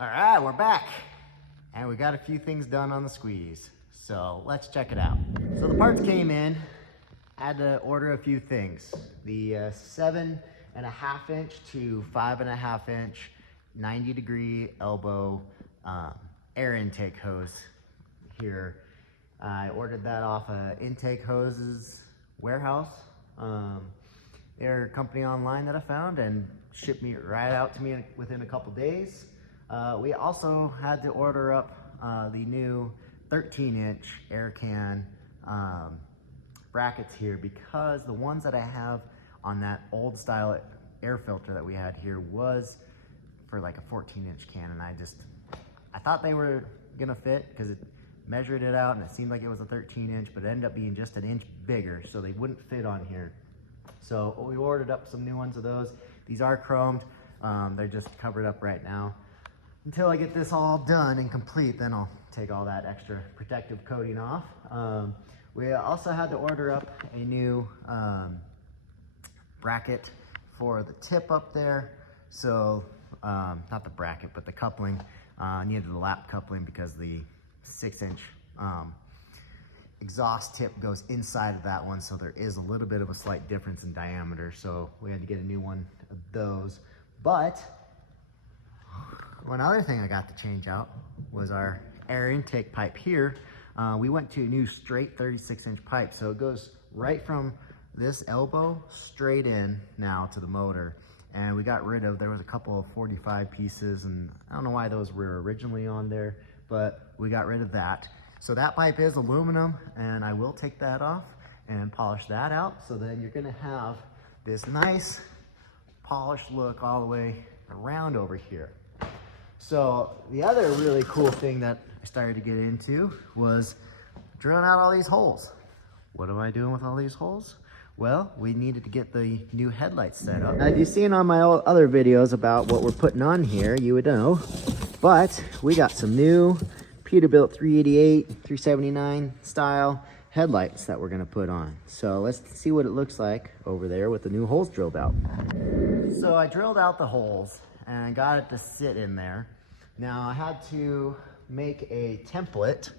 All right, we're back. And we got a few things done on the squeeze. So let's check it out. So the parts came in. I had to order a few things. The 7.5 inch to 5.5 inch 90-degree elbow air intake hose here. I ordered that off Intake Hoses warehouse. They're a company online that I found and shipped me right out to me within a couple days. We also had to order up the new 13-inch Aircan brackets here because the ones that I have on that old style air filter that we had here was for like a 14-inch can, and I thought they were gonna fit because it measured it out and it seemed like it was a 13-inch, but it ended up being just an inch bigger, so they wouldn't fit on here. So we ordered up some new ones of those. These are chromed. They're just covered up right now. Until I get this all done and complete, then I'll take all that extra protective coating off. We also had to order up a new bracket for the tip up there. So, not the bracket, but the coupling. Needed the lap coupling because the 6-inch exhaust tip goes inside of that one, so there is a little bit of a slight difference in diameter, so we had to get a new one of those. But one other thing I got to change out was our air intake pipe here. We went to a new straight 36-inch pipe, so it goes right from this elbow straight in now to the motor. And we got rid of, there was a couple of 45 pieces, and I don't know why those were originally on there, but we got rid of that. So that pipe is aluminum, and I will take that off and polish that out. So then you're gonna have this nice polished look all the way around over here. So the other really cool thing that I started to get into was drilling out all these holes. What am I doing with all these holes? Well, we needed to get the new headlights set up. Now, if you've seen on my other videos about what we're putting on here, you would know. But we got some new Peterbilt 388, 379 style headlights that we're gonna put on. So let's see what it looks like over there with the new holes drilled out. So I drilled out the holes and got it to sit in there. Now I had to make a template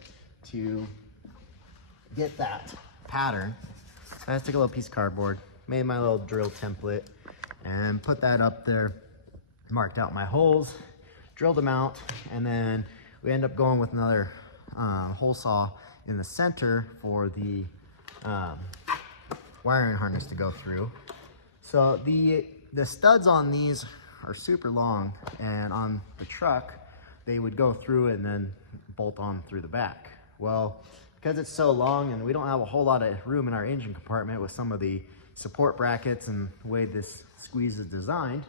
to get that pattern. I just took a little piece of cardboard, made my little drill template, and put that up there, marked out my holes, drilled them out, and then we end up going with another hole saw in the center for the wiring harness to go through. So the studs on these are super long, and on the truck, they would go through and then bolt on through the back. Well, because it's so long and we don't have a whole lot of room in our engine compartment with some of the support brackets and the way this squeeze is designed,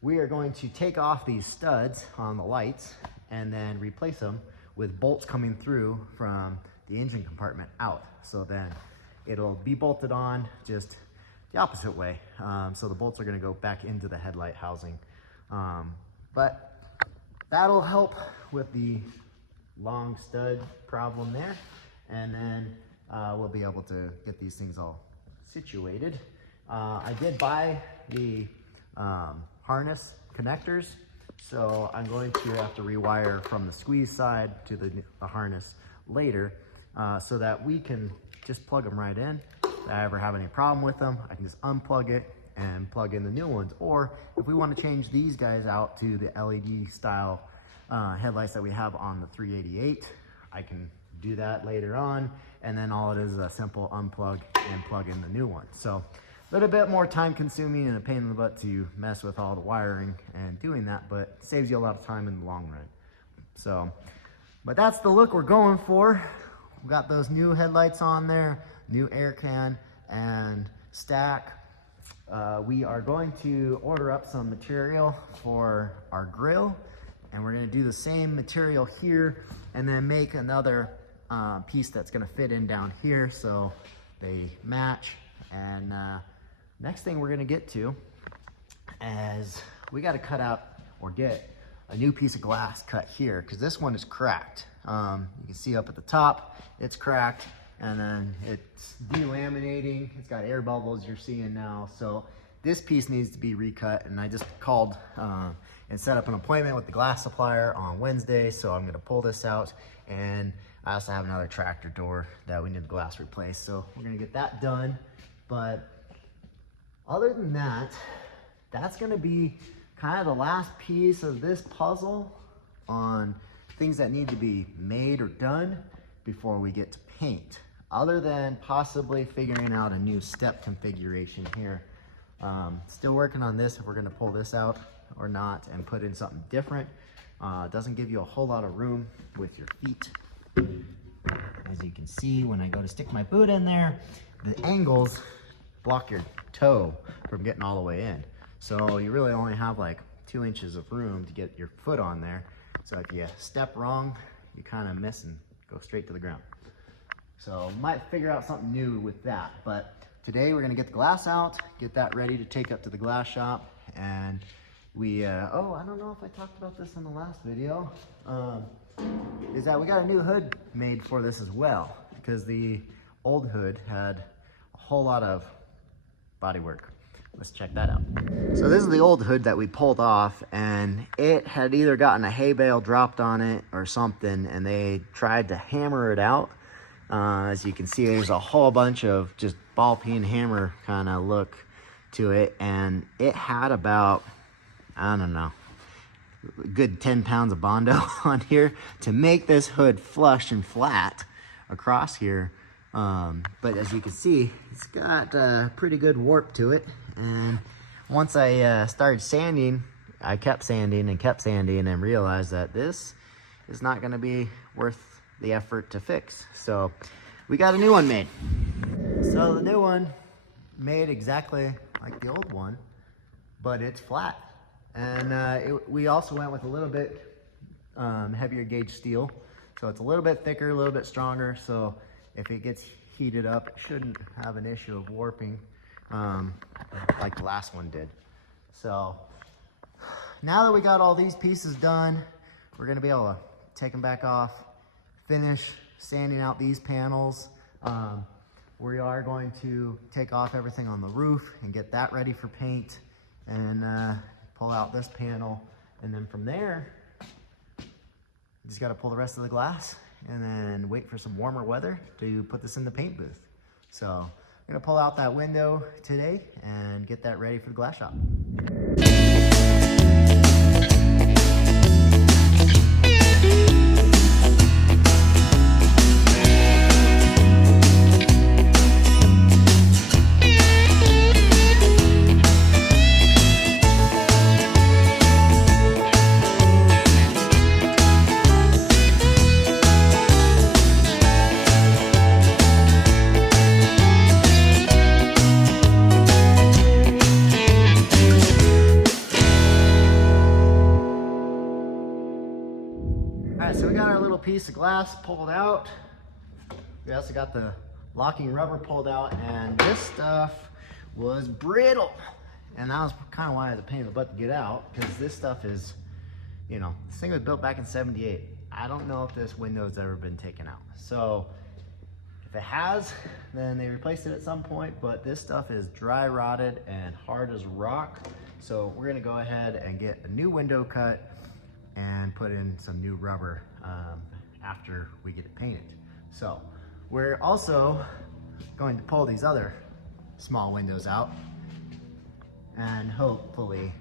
we are going to take off these studs on the lights and then replace them with bolts coming through from the engine compartment out. So then it'll be bolted on just the opposite way. So the bolts are gonna go back into the headlight housing. But that'll help with the long stud problem there. And then we'll be able to get these things all situated. I did buy the harness connectors, so I'm going to have to rewire from the squeeze side to the harness later so that we can just plug them right in. If I ever have any problem with them, I can just unplug it and plug in the new ones. Or if we want to change these guys out to the LED style headlights that we have on the 388, I can do that later on, and then all it is a simple unplug and plug in the new one. So a little bit more time consuming and a pain in the butt to mess with all the wiring and doing that, but saves you a lot of time in the long run. So, but that's the look we're going for. We got those new headlights on there, new Aircan and stack. We are going to order up some material for our grill, and we're gonna do the same material here and then make another piece that's gonna fit in down here so they match. And next thing we're gonna get to is we gotta cut out or get a new piece of glass cut here because this one is cracked. You can see up at the top, it's cracked, and then it's delaminating. It's got air bubbles you're seeing now. So this piece needs to be recut, and I just called and set up an appointment with the glass supplier on Wednesday, so I'm gonna pull this out. And I also have another tractor door that we need the glass replaced, so we're gonna get that done. But other than that, that's gonna be kind of the last piece of this puzzle on things that need to be made or done before we get to paint, other than possibly figuring out a new step configuration here. Still working on this, if we're gonna pull this out or not and put in something different. It doesn't give you a whole lot of room with your feet. As you can see, when I go to stick my boot in there, the angles block your toe from getting all the way in. So you really only have like 2 inches of room to get your foot on there. So if you step wrong, you kind of miss and go straight to the ground. So might figure out something new with that. But today we're gonna get the glass out, get that ready to take up to the glass shop. And we, oh, I don't know if I talked about this in the last video, is that we got a new hood made for this as well, because the old hood had a whole lot of body work. Let's check that out. So this is the old hood that we pulled off, and it had either gotten a hay bale dropped on it or something, and they tried to hammer it out. As you can see, there's a whole bunch of just ball peen hammer kind of look to it, and it had about, I don't know, a good 10 pounds of Bondo on here to make this hood flush and flat across here. But as you can see, it's got a pretty good warp to it. And once I started sanding, I kept sanding and realized that this is not going to be worth the effort to fix. So we got a new one made. So the new one made exactly like the old one, but it's flat. And we also went with a little bit heavier gauge steel. So it's a little bit thicker, a little bit stronger. So if it gets heated up, it shouldn't have an issue of warping like the last one did. So now that we got all these pieces done, we're gonna be able to take them back off, finish sanding out these panels. We are going to take off everything on the roof and get that ready for paint, and pull out this panel. And then from there, you just gotta pull the rest of the glass and then wait for some warmer weather to put this in the paint booth. So I'm gonna pull out that window today and get that ready for the glass shop. So we got our little piece of glass pulled out. We also got the locking rubber pulled out, and this stuff was brittle. And that was kind of why I had to pain in the butt to get out, because this stuff is, you know, this thing was built back in '78. I don't know if this window's ever been taken out. So if it has, then they replaced it at some point, but this stuff is dry rotted and hard as rock. So we're gonna go ahead and get a new window cut and put in some new rubber after we get it painted. So we're also going to pull these other small windows out and hopefully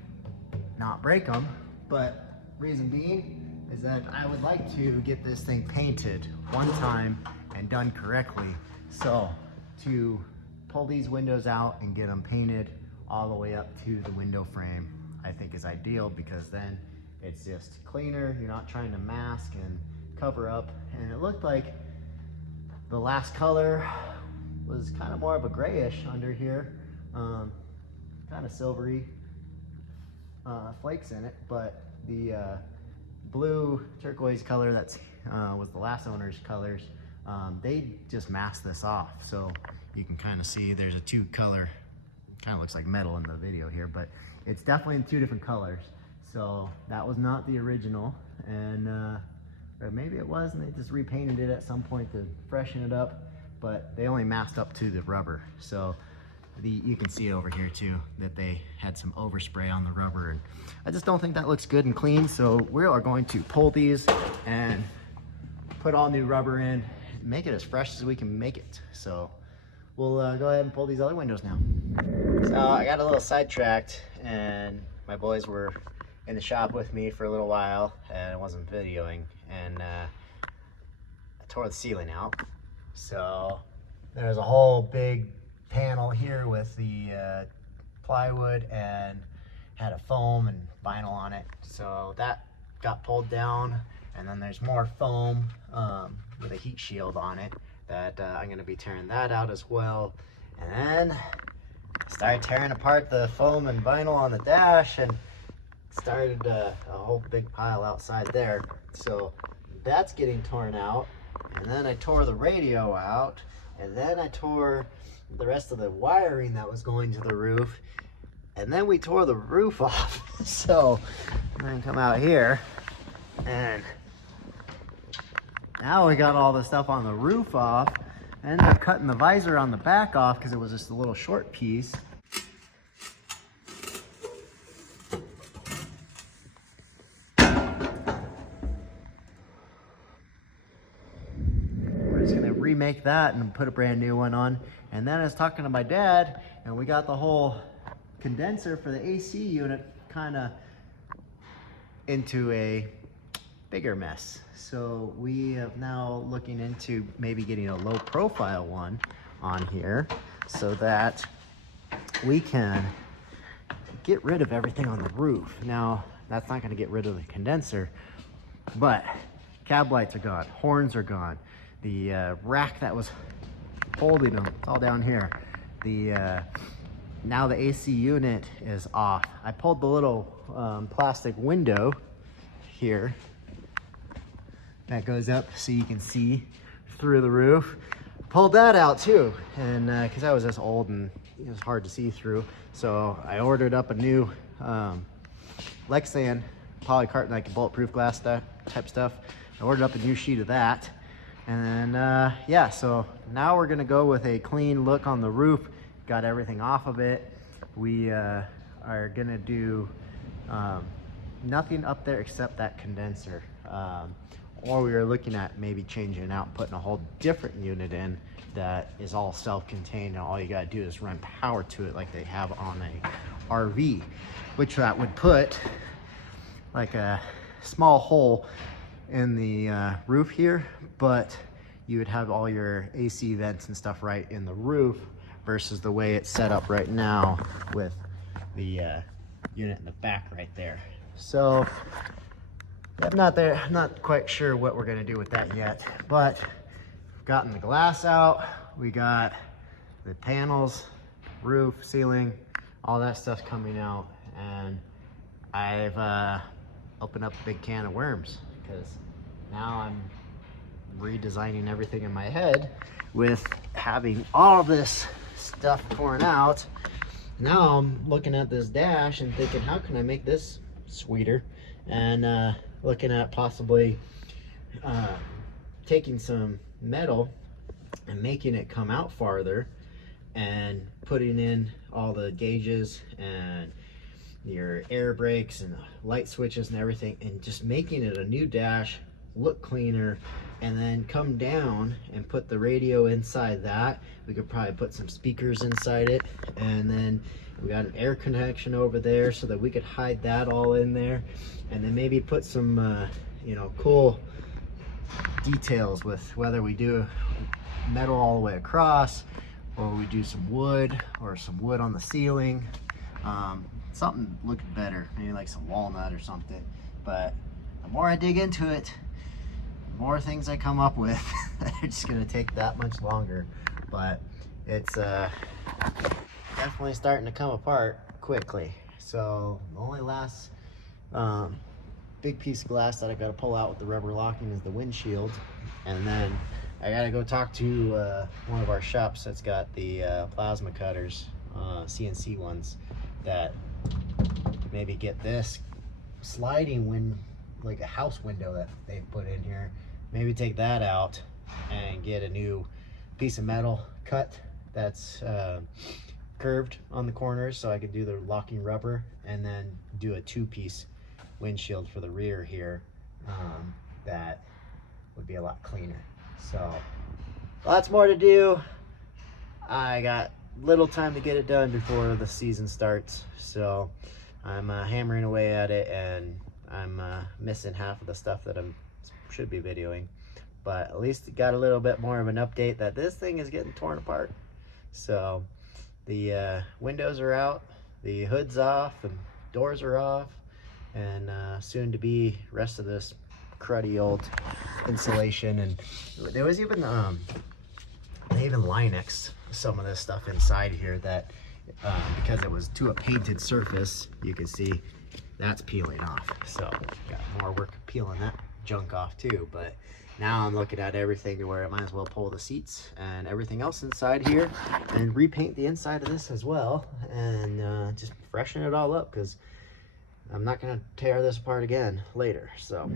not break them. But reason being is that I would like to get this thing painted one time and done correctly. So to pull these windows out and get them painted all the way up to the window frame, I think is ideal, because then it's just cleaner. You're not trying to mask and cover up. And it looked like the last color was kind of more of a grayish under here, kind of silvery flakes in it. But the blue turquoise color that's was the last owner's colors, they just masked this off. So you can kind of see there's a 2-color, kind of looks like metal in the video here, but it's definitely in 2 different colors. So that was not the original, and or maybe it was, and they just repainted it at some point to freshen it up, but they only masked up to the rubber. So you can see over here too that they had some overspray on the rubber, and I just don't think that looks good and clean. So we are going to pull these and put all new rubber in, make it as fresh as we can make it. So we'll go ahead and pull these other windows now. So I got a little sidetracked, and my boys were in the shop with me for a little while, and I wasn't videoing, and I tore the ceiling out. So there's a whole big panel here with the plywood, and had a foam and vinyl on it. So that got pulled down, and then there's more foam with a heat shield on it that I'm going to be tearing that out as well. And then started tearing apart the foam and vinyl on the dash, and started a whole big pile outside there. So that's getting torn out, and then I tore the radio out, and then I tore the rest of the wiring that was going to the roof, and then we tore the roof off. So I'm gonna come out here, and now we got all the stuff on the roof off. I ended up cutting the visor on the back off because it was just a little short piece. Remake that and put a brand new one on. And then I was talking to my dad, and we got the whole condenser for the AC unit kind of into a bigger mess. So we are now looking into maybe getting a low profile one on here so that we can get rid of everything on the roof. Now that's not going to get rid of the condenser, but cab lights are gone, horns are gone. The rack that was holding them, it's all down here. Now the AC unit is off. I pulled the little plastic window here that goes up so you can see through the roof. Pulled that out too, and because I was this old and it was hard to see through, so I ordered up a new Lexan polycarbonate, like bulletproof glass type stuff. I ordered up a new sheet of that. And then, yeah, so now we're gonna go with a clean look on the roof. Got everything off of it. We are gonna do nothing up there except that condenser. Or we were looking at maybe changing it out, putting a whole different unit in that is all self-contained, and all you gotta do is run power to it like they have on a RV, which that would put like a small hole in the roof here, but you would have all your AC vents and stuff right in the roof versus the way it's set up right now with the unit in the back right there. So I'm not quite sure what we're gonna do with that yet, but we've gotten the glass out, we got the panels, roof, ceiling, all that stuff's coming out, and I've opened up a big can of worms, because now I'm redesigning everything in my head with having all this stuff torn out. Now I'm looking at this dash and thinking, how can I make this sweeter? And looking at possibly taking some metal and making it come out farther, and putting in all the gauges and your air brakes and light switches and everything, and just making it a new dash, look cleaner, and then come down and put the radio inside that. We could probably put some speakers inside it, and then we got an air connection over there so that we could hide that all in there, and then maybe put some you know, cool details with whether we do metal all the way across, or we do some wood, or some wood on the ceiling. Something looking better, maybe like some walnut or something. But the more I dig into it, the more things I come up with. They're just gonna take that much longer, but it's definitely starting to come apart quickly. So the only last big piece of glass that I gotta pull out with the rubber locking is the windshield, and then I gotta go talk to one of our shops that's got the plasma cutters, CNC ones, that maybe get this sliding like a house window that they put in here, maybe take that out and get a new piece of metal cut that's curved on the corners so I could do the locking rubber, and then do a 2-piece windshield for the rear here. That would be a lot cleaner. So lots more to do. I got little time to get it done before the season starts, so I'm hammering away at it, and I'm missing half of the stuff that I should be videoing, but at least got a little bit more of an update that this thing is getting torn apart. So the windows are out, the hood's off, the doors are off, and soon to be rest of this cruddy old insulation. And there was even they even Line-X some of this stuff inside here that because it was to a painted surface, you can see that's peeling off. So got more work peeling that junk off too. But now I'm looking at everything to where I might as well pull the seats and everything else inside here and repaint the inside of this as well, and just freshen it all up, because I'm not going to tear this apart again later. So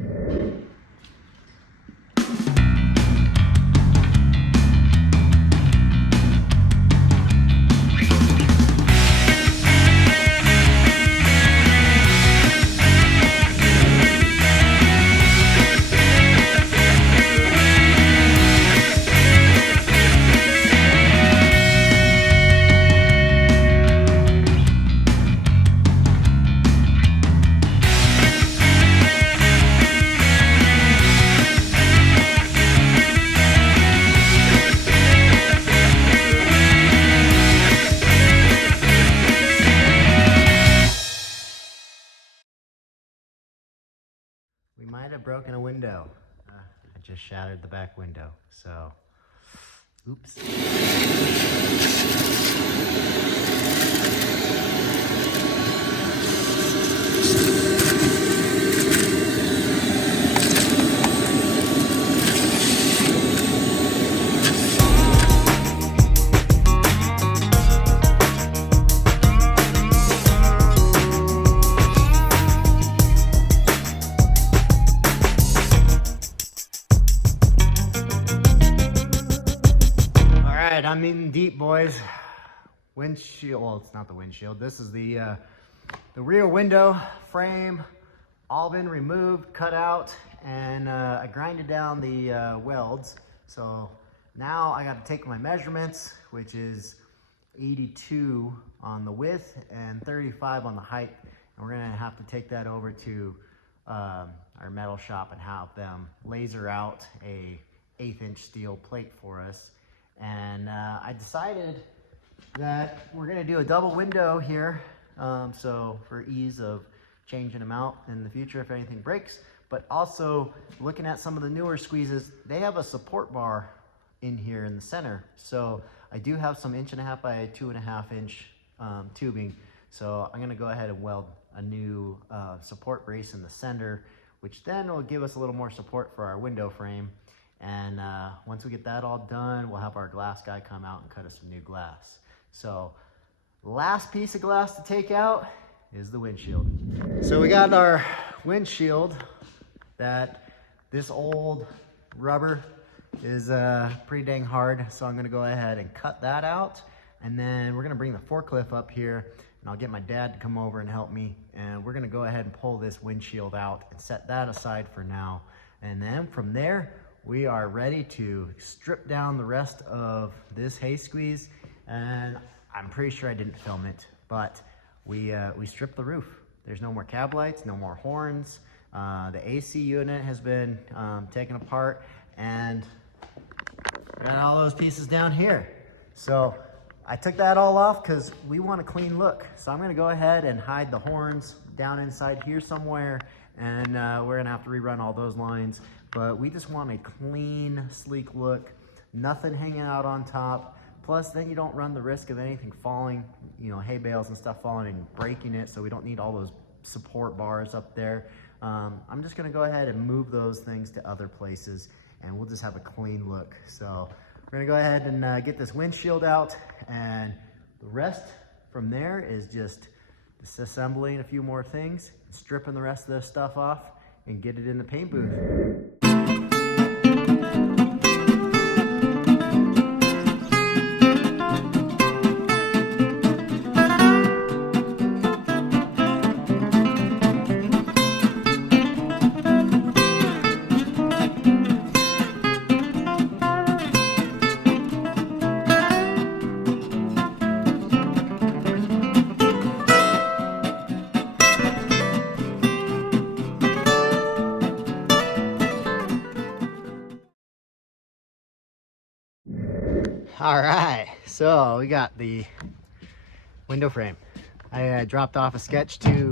we might have broken a window. I just shattered the back window, so oops. I'm in deep, boys. Windshield, well, it's not the windshield. This is the rear window frame, all been removed, cut out, and I grinded down the welds. So now I got to take my measurements, which is 82 on the width and 35 on the height. And we're gonna have to take that over to our metal shop and have them laser out a 1/8" steel plate for us. And I decided that we're gonna do a double window here, so for ease of changing them out in the future if anything breaks. But also looking at some of the newer squeezes, they have a support bar in here in the center. So I do have some 1.5" by 2.5" tubing. So I'm gonna go ahead and weld a new support brace in the center, which then will give us a little more support for our window frame. And once we get that all done, we'll have our glass guy come out and cut us some new glass. So last piece of glass to take out is the windshield. So we got our windshield that this old rubber is pretty dang hard. So I'm gonna go ahead and cut that out. And then we're gonna bring the forklift up here, and I'll get my dad to come over and help me. And we're gonna go ahead and pull this windshield out and set that aside for now. And then from there, we are ready to strip down the rest of this hay squeeze. And I'm pretty sure I didn't film it, but we stripped the roof. There's no more cab lights, no more horns. The AC unit has been taken apart, and got all those pieces down here. So I took that all off because we want a clean look. So I'm gonna go ahead and hide the horns down inside here somewhere, and we're gonna have to rerun all those lines. But we just want a clean, sleek look, nothing hanging out on top. Plus, then you don't run the risk of anything falling, you know, hay bales and stuff falling and breaking it, so we don't need all those support bars up there. I'm just gonna go ahead and move those things to other places, and we'll just have a clean look. So we're gonna go ahead and get this windshield out, and the rest from there is just disassembling a few more things, stripping the rest of this stuff off, and get it in the paint booth. All right, so we got the window frame. I dropped off a sketch to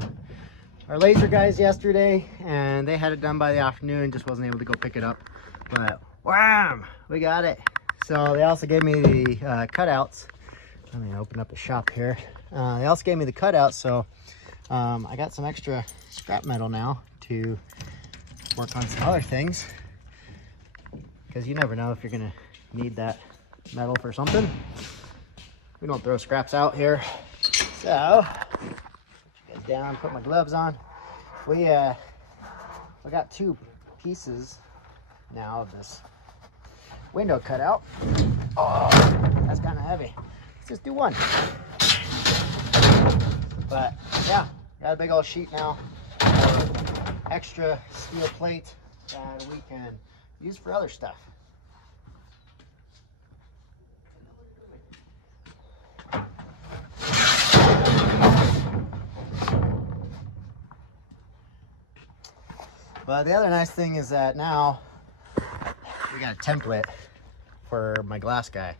our laser guys yesterday, and they had it done by the afternoon. Just wasn't able to go pick it up, but wham, we got it. So they also gave me the cutouts. Let me open up the shop here. They also gave me the cutouts, so I got some extra scrap metal now to work on some other things, because you never know if you're gonna need that metal for something. We don't throw scraps out here. So, put you guys down, put my gloves on. We got 2 pieces now of this window cutout. Oh, that's kind of heavy. Let's just do one. But yeah, got a big old sheet now of extra steel plate that we can use for other stuff. But the other nice thing is that now we got a template for my glass guy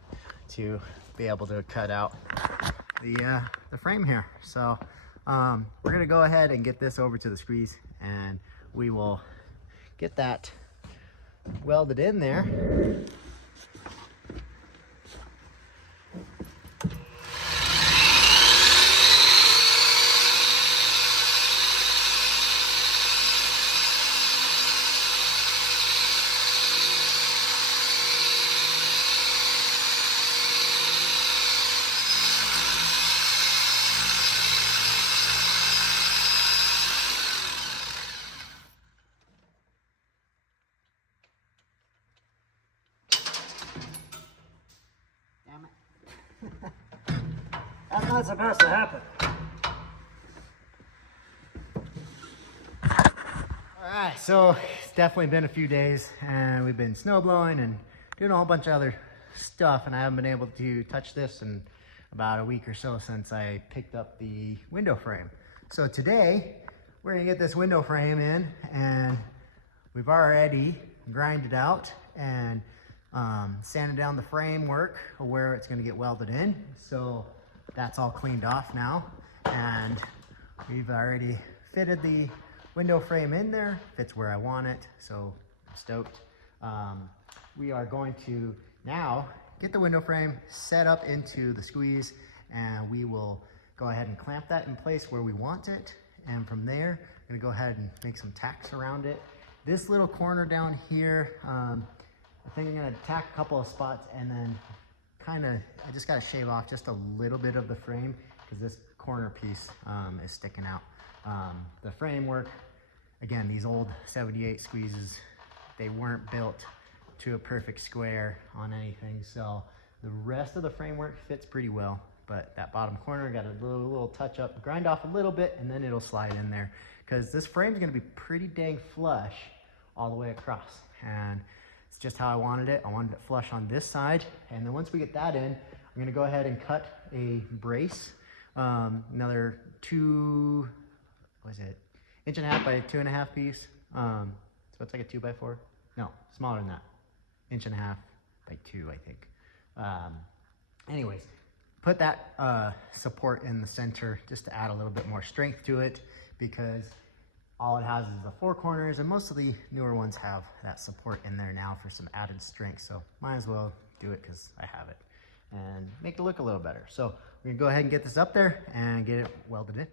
to be able to cut out the frame here. So we're gonna go ahead and get this over to the squeeze, and we will get that welded in there. That's not supposed to happen. Alright, so it's definitely been a few days, and we've been snow blowing and doing a whole bunch of other stuff, and I haven't been able to touch this in about a week or so since I picked up the window frame. So today we're gonna get this window frame in, and we've already grinded out and sanded down the framework where it's going to get welded in. So that's all cleaned off now, and we've already fitted the window frame in there. Fits where I want it, so I'm stoked. We are going to now get the window frame set up into the squeeze, and we will go ahead and clamp that in place where we want it. And from there, I'm gonna go ahead and make some tacks around it. This little corner down here, I think I'm gonna tack a couple of spots, and then I just gotta shave off just a little bit of the frame because this corner piece is sticking out. The framework, again, these old 78 squeezes, they weren't built to a perfect square on anything, so the rest of the framework fits pretty well, but that bottom corner got a little touch up, grind off a little bit, and then it'll slide in there, because this frame is gonna be pretty dang flush all the way across, and it's just how I wanted it. I wanted it flush on this side, and then once we get that in, I'm gonna go ahead and cut a brace, another 2, what is it, 1.5 by 2.5 piece. So it's like a 2x4. No, smaller than that. 1.5 by 2, I think. Anyways, put that support in the center just to add a little bit more strength to it, because all it has is the 4 corners, and most of the newer ones have that support in there now for some added strength. So might as well do it because I have it, and make it look a little better. So we're gonna go ahead and get this up there and get it welded in.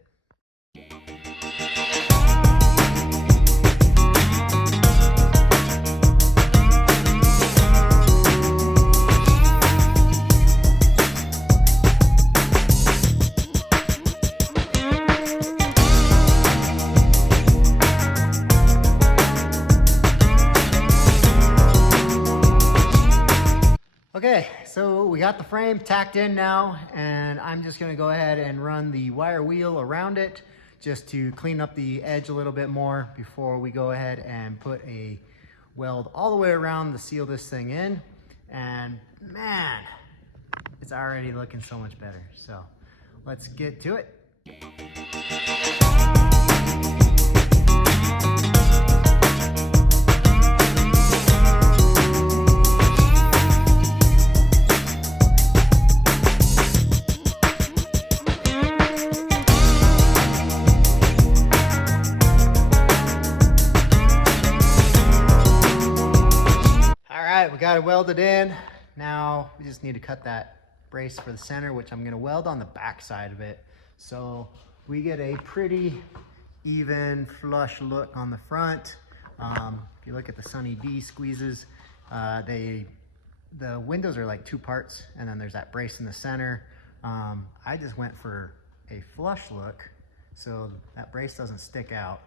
Okay, so we got the frame tacked in now, and I'm just gonna go ahead and run the wire wheel around it just to clean up the edge a little bit more before we go ahead and put a weld all the way around to seal this thing in. And man, it's already looking so much better. So let's get to it. got it welded in. Now we just need to cut that brace for the center, which I'm gonna weld on the back side of it. So we get a pretty even flush look on the front. If you look at the Sunny D squeezes, the windows are like two parts, and then there's that brace in the center. I just went for a flush look so that brace doesn't stick out,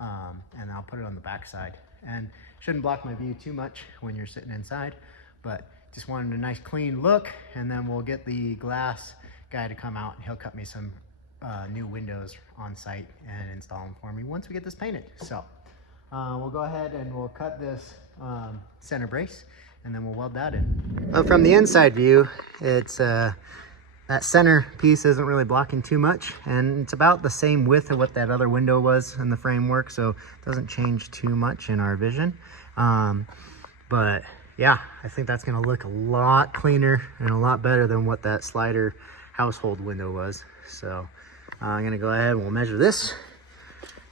and I'll put it on the back side. And shouldn't block my view too much when you're sitting inside, but just wanted a nice clean look. And then we'll get the glass guy to come out and he'll cut me some new windows on site and install them for me once we get this painted. So we'll go ahead and we'll cut this center brace and then we'll weld that in. From the inside view, it's that center piece isn't really blocking too much, and it's about the same width of what that other window was in the framework, so it doesn't change too much in our vision. But yeah, I think that's gonna look a lot cleaner and a lot better than what that slider household window was. So I'm gonna go ahead and we'll measure this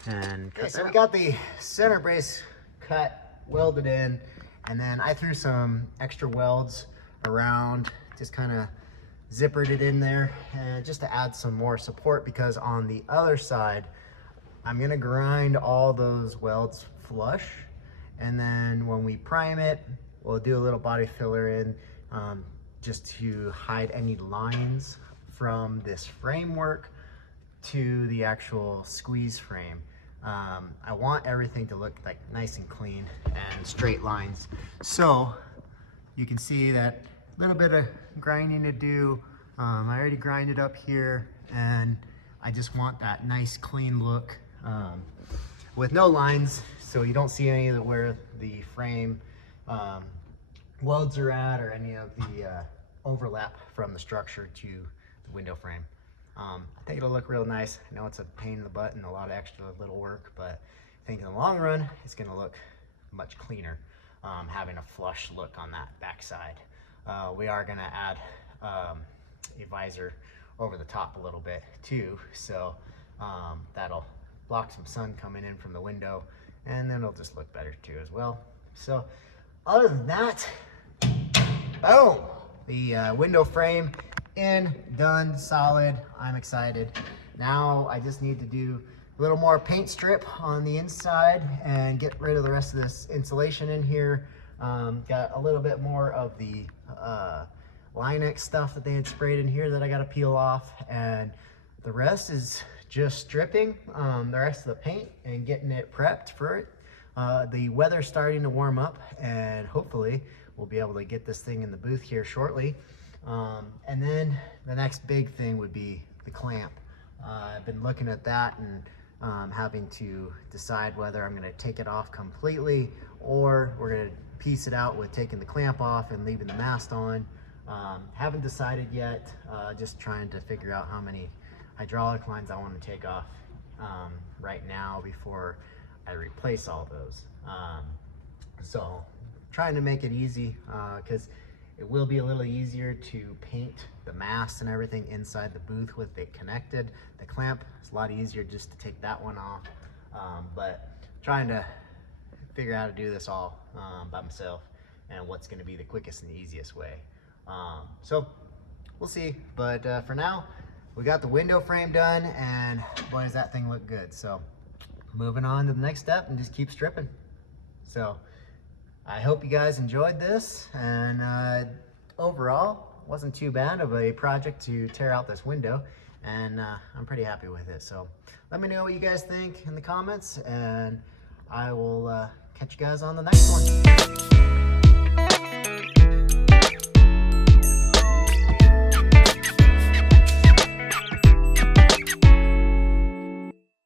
and cut. Okay, so we got the center brace cut, welded in, and then I threw some extra welds around, just kind of zippered it in there, and just to add some more support, because on the other side I'm gonna grind all those welds flush, and then when we prime it, we'll do a little body filler in just to hide any lines from this framework to the actual squeeze frame. I want everything to look like nice and clean and straight lines. So you can see that little bit of grinding to do. I already grinded up here, and I just want that nice clean look with no lines, so you don't see any of where the frame welds are at, or any of the overlap from the structure to the window frame. I think it'll look real nice. I know it's a pain in the butt and a lot of extra little work, but I think in the long run it's gonna look much cleaner having a flush look on that back side. We are gonna add a visor over the top a little bit too, so that'll block some sun coming in from the window, and then it'll just look better too as well. So other than that, boom, the window frame in, done, solid. I'm excited. Now I just need to do a little more paint strip on the inside and get rid of the rest of this insulation in here. Got a little bit more of the Line-X stuff that they had sprayed in here that I got to peel off, and the rest is just stripping the rest of the paint and getting it prepped for it. The weather's starting to warm up, and hopefully we'll be able to get this thing in the booth here shortly. And then the next big thing would be the clamp. I've been looking at that and having to decide whether I'm going to take it off completely, or we're going to piece it out with taking the clamp off and leaving the mast on. Haven't decided yet, just trying to figure out how many hydraulic lines I want to take off right now before I replace all those. So trying to make it easy, because it will be a little easier to paint the mast and everything inside the booth with it connected. The clamp is a lot easier just to take that one off, but trying to figure out how to do this all by myself and what's going to be the quickest and the easiest way. So we'll see, but for now we got the window frame done, and boy does that thing look good. So moving on to the next step and just keep stripping. So I hope you guys enjoyed this, and overall wasn't too bad of a project to tear out this window, and I'm pretty happy with it. So let me know what you guys think in the comments, and I will catch you guys on the next one.